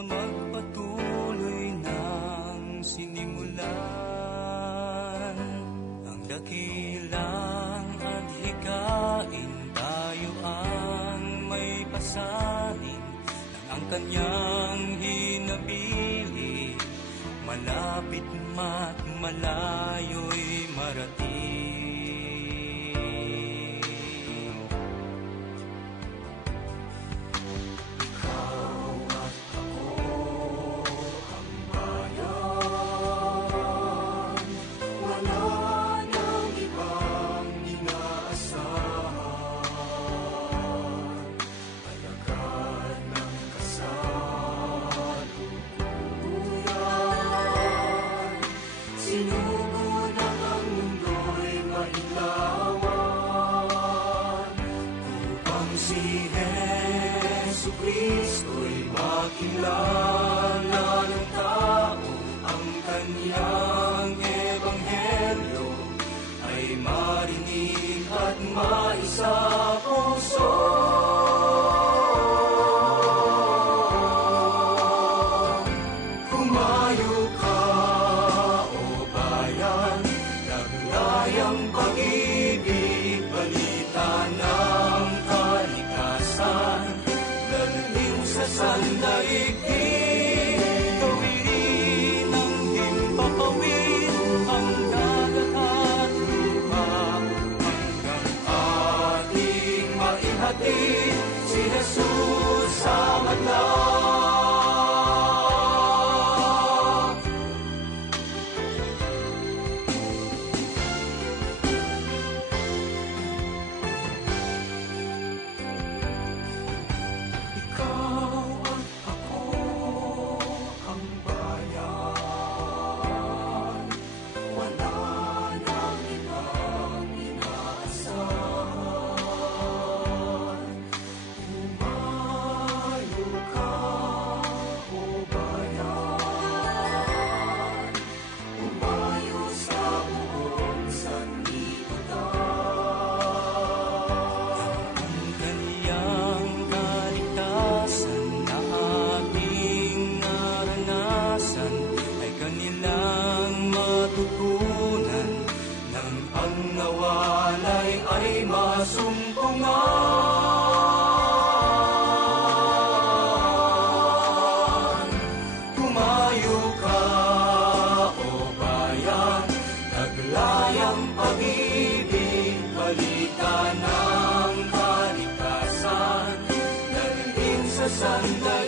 na magpatuloy ng sinimulan. Ang dakilang adhikain tayo ang may pasanin Nang ang kanyang hinabili Malapit mat malayo'y marating love. Sa sandaigdig. Gawin ang ang dagat at lupa hanggang ating si Jesus masumpungan Tumayo ka, o bayan. Naglayang pag-ibig Balita ng sandaigdig